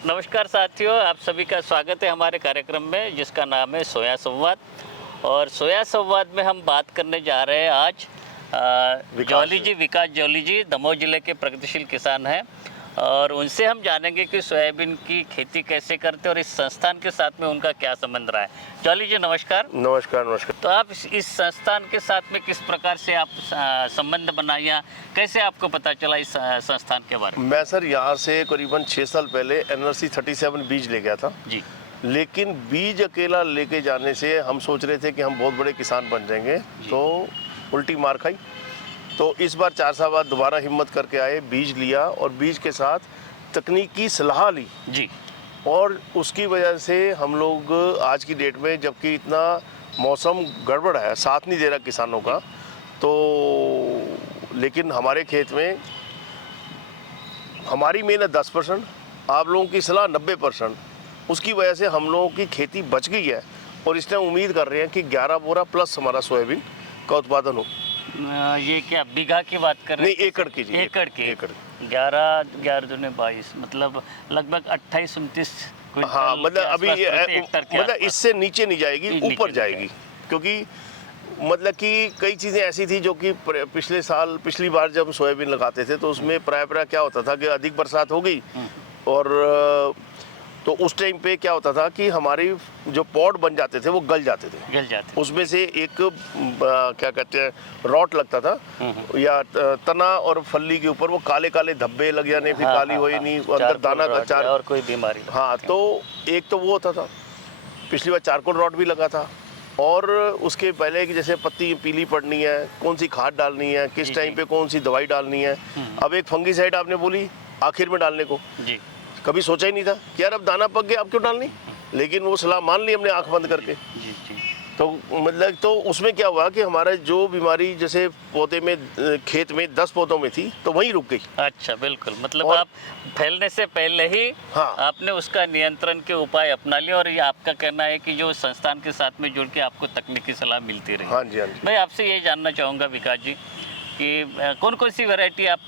नमस्कार साथियों, आप सभी का स्वागत है हमारे कार्यक्रम में जिसका नाम है सोया संवाद। और सोया संवाद में हम बात करने जा रहे हैं आज विकास जौली जी दमोह जिले के प्रगतिशील किसान हैं और उनसे हम जानेंगे कि सोयाबीन की खेती कैसे करते हैं और इस संस्थान के साथ में उनका क्या संबंध रहा है। जौली जी नमस्कार। नमस्कार। तो आप इस संस्थान के साथ में किस प्रकार से आप संबंध बनाया, कैसे आपको पता चला इस संस्थान के बारे में? मैं सर यहाँ से करीबन 6 साल पहले NRC 37 बीज ले गया था जी। लेकिन बीज अकेला लेके जाने से हम सोच रहे थे कि हम बहुत बड़े किसान बन जाएंगे, तो उल्टी मार खाई। तो इस बार 4 साल बाद दोबारा हिम्मत करके आए, बीज लिया और बीज के साथ तकनीकी सलाह ली जी। और उसकी वजह से हम लोग आज की डेट में, जबकि इतना मौसम गड़बड़ है, साथ नहीं दे रहा किसानों का, तो लेकिन हमारे खेत में हमारी मेहनत 10%, आप लोगों की सलाह 90%, उसकी वजह से हम लोगों की खेती बच गई है और इसलिए उम्मीद कर रहे हैं कि 11 बोरा प्लस हमारा सोयाबीन का उत्पादन हो। ये क्या बीघा की बात कर रहे हैं? नहीं, एकड़ की जी। एकड़ की। 11 दूने 22, मतलब लगभग 28-29। हाँ, मतलब अभी मतलब इससे नीचे नहीं जाएगी, ऊपर जाएगी, क्योंकि मतलब कि कई चीज़ें ऐसी थी जो कि पिछली बार जब सोयाबीन लगाते थे तो उसमें प्राय क्या होता था कि अधिक बरसात हो गई और तो उस टाइम पे क्या होता था कि हमारी जो पॉड बन जाते थे वो गल जाते। उसमें से एक क्या कहते हैं रॉट लगता था या तना और फल्ली के ऊपर वो काले काले धब्बे लग जाने, फिर काली हुई नहीं, अंदर दाना का चार और कोई बीमारी। हाँ, तो एक तो वो होता था। पिछली बार चारकोल रॉट भी लगा था और उसके पहले कि जैसे पत्ती पीली पड़नी है, कौन सी खाद डालनी है, किस टाइम पे कौन सी दवाई डालनी है। अब एक फंगीसाइड आपने बोली आखिर में डालने को, कभी सोचा ही नहीं था कि यार अब दाना पक गया, अब क्यों डालनी, लेकिन वो सलाह मान ली हमने आंख बंद करके। तो मतलब तो उसमें क्या हुआ कि हमारा जो बीमारी जैसे पौधे में खेत में 10 पौधों में थी तो वहीं रुक गई। अच्छा, बिल्कुल, मतलब आप फैलने से पहले ही हाँ, आपने उसका नियंत्रण के उपाय अपना लिए और ये आपका कहना है कि जो संस्थान के साथ में जुड़ के आपको तकनीकी सलाह मिलती रही। हाँ जी। मैं आपसे ये जानना चाहूँगा विकास जी कि कौन कौन सी वैरायटी आप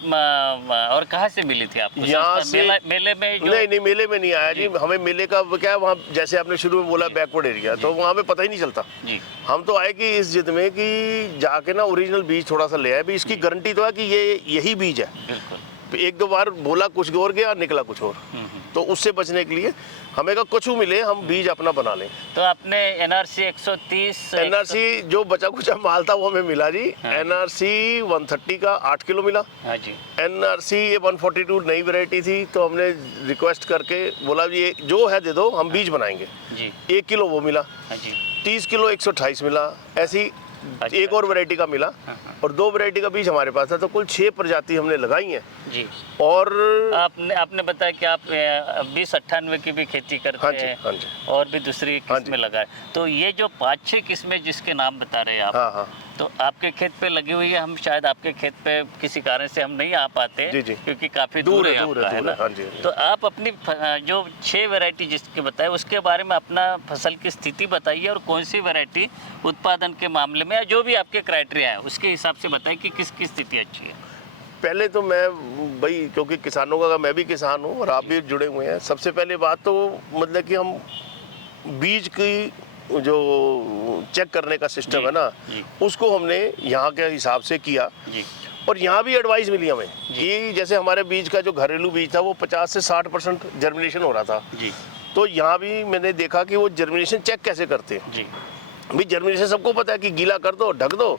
और कहाँ से मिली थी आपको? यहाँ से मेले में नहीं, मेले में नहीं आया जी। हमें मेले का क्या, वहाँ जैसे आपने शुरू में बोला बैकवर्ड एरिया, तो वहाँ पे पता ही नहीं चलता जी। हम तो आए कि इस जिद में कि जाके ना ओरिजिनल बीज थोड़ा सा ले आए भी, इसकी गारंटी तो है कि ये यही बीज है। बिल्कुल। 1-2 बार बोला कुछ और गया, निकला कुछ और, तो उससे बचने के लिए हमें का कुछ मिले हम बीज अपना बना लें। तो आपने NRC 130 NRC जो बचा कुछ माल था वो हमें मिला जी। NRC 130 का 8 किलो मिला। हाँ जी। NRC 142 नई वैरायटी थी, तो हमने रिक्वेस्ट करके बोला ये जो है दे दो, हम बीज बनाएंगे जी। 1 किलो वो मिला। हाँ जी। 30 किलो 128 मिला। ऐसी एक और वैरायटी का मिला और 2 वैरायटी का बीज हमारे पास था, तो कुल 6 प्रजाति हमने लगाई हैं जी। और आपने बताया कि आप 2098 की भी खेती करते हैं। हाँ जी। और भी दूसरी किस्में लगाए, तो ये जो 5-6 किस्में जिसके नाम बता रहे हैं आप, हाँ, तो आपके खेत पे लगी हुई है। हम शायद आपके खेत पे किसी कारण से हम नहीं आ पाते जी। क्योंकि काफ़ी दूर है आपका, है ना। हाँ जी। तो आप अपनी जो 6 वैरायटी जिसके बताए उसके बारे में अपना फसल की स्थिति बताइए और कौन सी वैरायटी उत्पादन के मामले में या जो भी आपके क्राइटेरिया है उसके हिसाब से बताइए कि किसकी स्थिति अच्छी है। पहले तो मैं भाई, क्योंकि किसानों का मैं भी किसान हूँ और आप भी जुड़े हुए हैं, सबसे पहले बात तो मतलब कि हम बीज की जो चेक करने का सिस्टम है ना, उसको हमने यहाँ के हिसाब से किया जी। और यहाँ भी एडवाइस मिली हमें कि जैसे हमारे बीज का जो घरेलू बीज था वो 50 से 60% जर्मिनेशन हो रहा था जी। तो यहाँ भी मैंने देखा कि वो जर्मिनेशन चेक कैसे करते हैं जी। भाई जर्मिनेशन सबको पता है कि गीला कर दो, ढक दो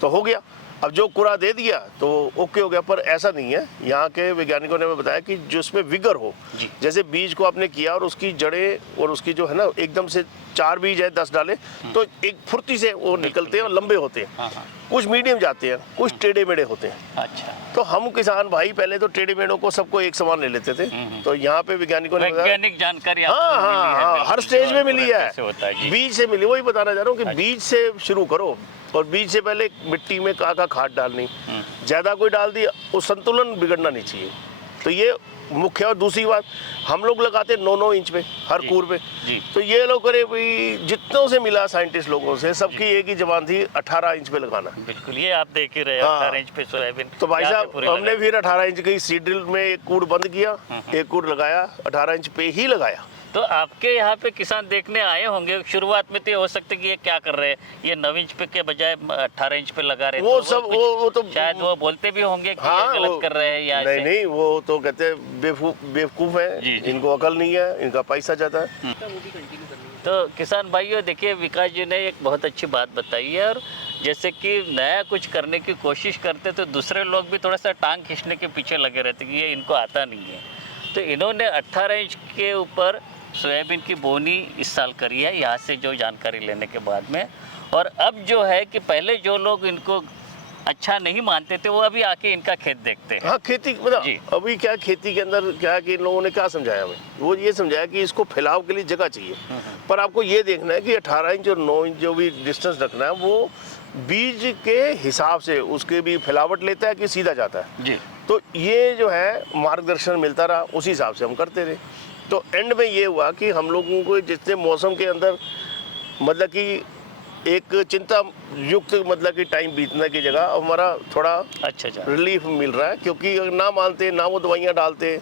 तो हो गया, अब जो कुरा दे दिया तो ओके हो गया, पर ऐसा नहीं है। यहाँ के वैज्ञानिकों ने हमें बताया कि जो उसमें विगर हो, जैसे बीज को आपने किया और उसकी जड़ें और उसकी जो है ना, एकदम से 4 बीज है 10 डाले तो एक फुर्ती से वो निकलते हैं और लंबे होते हैं। कुछ मीडियम जाते हैं, कुछ टेढ़े मेढ़े होते हैं। अच्छा। तो हम किसान भाई पहले तो टेढ़े मेढ़ों को सबको एक समान ले लेते थे, तो यहाँ पे वैज्ञानिकों ने वैज्ञानिक जानकारी हाँ, हर स्टेज में मिली है, बीज से मिली। वही बताना चाह रहा हूँ कि बीज से शुरू करो और बीज से पहले मिट्टी में का खाद डालनी, ज्यादा कोई डाल दिया वो संतुलन बिगड़ना नहीं चाहिए। तो ये मुख्य। और दूसरी बात, हम लोग लगाते 9-9 इंच पे हर जी, कूर पे। जी। तो ये लोग करे भाई, जितनों से मिला साइंटिस्ट लोगों से, सबकी एक ही जबान थी 18 इंच पे लगाना। बिल्कुल, ये आप देख ही रहे हो, हाँ। 18 इंच पे सोयाबीन। तो भाई यहाँ पे साहब पूरी हमने लगाई। फिर 18 इंच की सीड ड्रिल में एक कूड़ बंद किया, एक कूड़ लगाया, 18 इंच पे ही लगाया। तो आपके यहाँ पे किसान देखने आए होंगे, शुरुआत में तो ये हो सकता है कि ये क्या कर रहे हैं, ये 9 इंच पे के बजाय 18 इंच पे लगा रहे हैं। वो तो सब कुछ वो तो शायद वो बोलते भी होंगे कि हाँ, ये गलत वो- कर रहे हैं या नहीं ऐसे। नहीं, वो तो कहते हैं बेवकूफ़ है, जी, जी। इनको अकल नहीं है, इनका पैसा जाता है। तो किसान भाइयों, देखिए विकास जी ने एक बहुत अच्छी बात बताई है, और जैसे कि नया कुछ करने की कोशिश करते तो दूसरे लोग भी थोड़ा सा टांग खींचने के पीछे लगे रहते कि ये इनको आता नहीं है। तो इन्होंने 18 इंच के ऊपर सोयाबीन की बोनी इस साल करी है, यहाँ से जो जानकारी लेने के बाद में। और अब जो है कि पहले जो लोग इनको अच्छा नहीं मानते थे, वो अभी आके इनका खेत देखते हैं। हाँ, खेती जी। मतलब अभी क्या खेती के अंदर क्या है कि इन लोगों ने क्या समझाया हमें, वो ये समझाया कि इसको फैलाव के लिए जगह चाहिए। पर आपको ये देखना है कि 18 इंच और 9 इंच जो भी डिस्टेंस रखना है, वो बीज के हिसाब से उसके भी फैलावट लेता है कि सीधा जाता है। जी। तो ये जो है मार्गदर्शन मिलता रहा, उसी हिसाब से हम करते रहे। तो एंड में ये हुआ कि हम लोगों को जितने मौसम के अंदर मतलब कि एक चिंता युक्त मतलब कि टाइम बीतने की जगह अब हमारा थोड़ा अच्छा अच्छा। रिलीफ मिल रहा है, क्योंकि अगर ना मानते, ना वो दवाइयाँ डालते,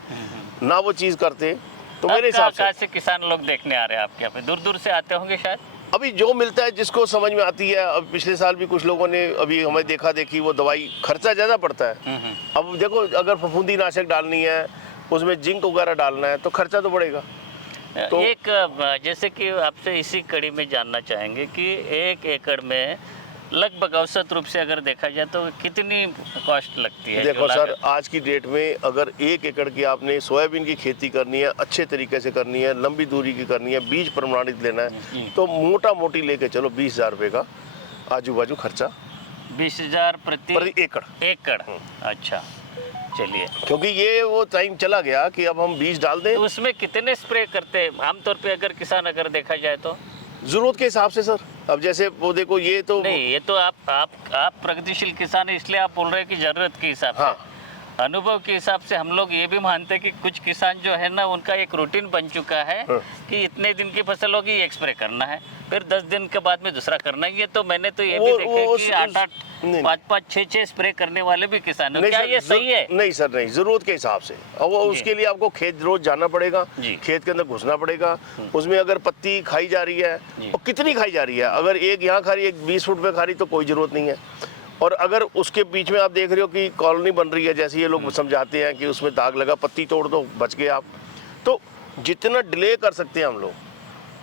ना वो चीज़ करते, तो मेरे हिसाब से कहाँ से किसान लोग देखने आ रहे हैं आपके यहाँ पे? दूर दूर से आते होंगे शायद। अभी जो मिलता है जिसको समझ में आती है। अब पिछले साल भी कुछ लोगों ने अभी हमें देखा देखी, वो दवाई खर्चा ज़्यादा पड़ता है। अब देखो, अगर फफूंदी नाशक डालनी है, उसमें जिंक वगैरह डालना है, तो खर्चा तो बढ़ेगा। तो- एक जैसे कि आपसे इसी कड़ी में जानना चाहेंगे कि 1 एकड़ में लगभग औसत रूप से अगर देखा जाए तो कितनी कॉस्ट लगती है? देखो जो सर, लागत? आज की डेट में अगर 1 एकड़ की आपने सोयाबीन की खेती करनी है, अच्छे तरीके से करनी है, लंबी दूरी की करनी है, बीज प्रमाणित लेना है, तो मोटा मोटी लेके चलो 20,000 रुपये का आजू बाजू खर्चा 20,000 प्रति प्रति एकड़। एकड़। अच्छा, चलिए। क्योंकि ये वो टाइम चला गया कि अब हम बीज डाल दें तो उसमें कितने स्प्रे करते हैं आमतौर पे, अगर किसान अगर देखा जाए तो? जरूरत के हिसाब से सर। अब जैसे वो देखो, ये तो नहीं, ये तो आप प्रगतिशील किसान है, इसलिए आप बोल रहे हैं कि जरूरत के हिसाब से। हाँ। अनुभव के हिसाब से हम लोग ये भी मानते हैं कि कुछ किसान जो है ना, उनका एक रूटीन बन चुका है हाँ। कि इतने दिन की फसल होगी एक स्प्रे करना है, फिर 10 दिन के बाद में दूसरा करना है। ये तो मैंने तो ये भी वो- देखा है वो कि उस- 8-8, नहीं। 5-5, 6-6 स्प्रे करने वाले भी किसान हैं। नहीं क्या सर, ये सही है? नहीं सर, नहीं, जरूरत के हिसाब से। अब वो जी। उसके लिए आपको खेत रोज जाना पड़ेगा, जी। खेत के अंदर घुसना पड़ेगा, उसमें अगर पत्ती खाई जा रही है जी। और कितनी खाई जा रही है, अगर एक यहाँ खा रही है, एक 20 फुट पे खा रही, तो कोई जरूरत नहीं है। और अगर उसके बीच में आप देख रहे हो कि कॉलोनी बन रही है, जैसे ये लोग समझाते हैं कि उसमें दाग लगा, पत्ती तोड़ दो, बच गए आप। तो जितना डिले कर सकते हैं हम लोग,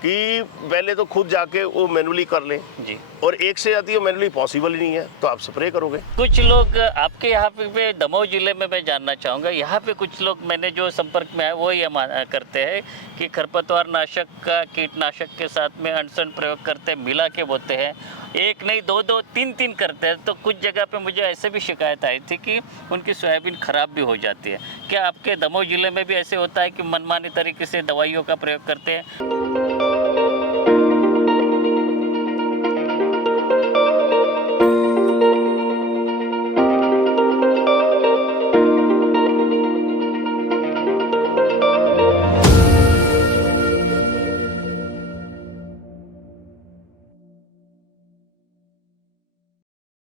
कि पहले तो खुद जाके वो मैनुअली कर लें, जी। और एक से जाती है मैनुअली पॉसिबल ही नहीं है, तो आप स्प्रे करोगे। कुछ लोग आपके यहाँ पे दमोह जिले में मैं जानना चाहूँगा, यहाँ पे कुछ लोग मैंने जो संपर्क में है वो ये करते हैं कि खरपतवार नाशक का कीटनाशक के साथ में अनसन प्रयोग करते हैं, मिला के बोते हैं, एक नहीं 2-2, 3-3 करते हैं। तो कुछ जगह पे मुझे ऐसे भी शिकायत आई थी कि उनकी सोयाबीन खराब भी हो जाती है। क्या आपके दमोह जिले में भी ऐसे होता है कि मनमानी तरीके से दवाइयों का प्रयोग करते हैं?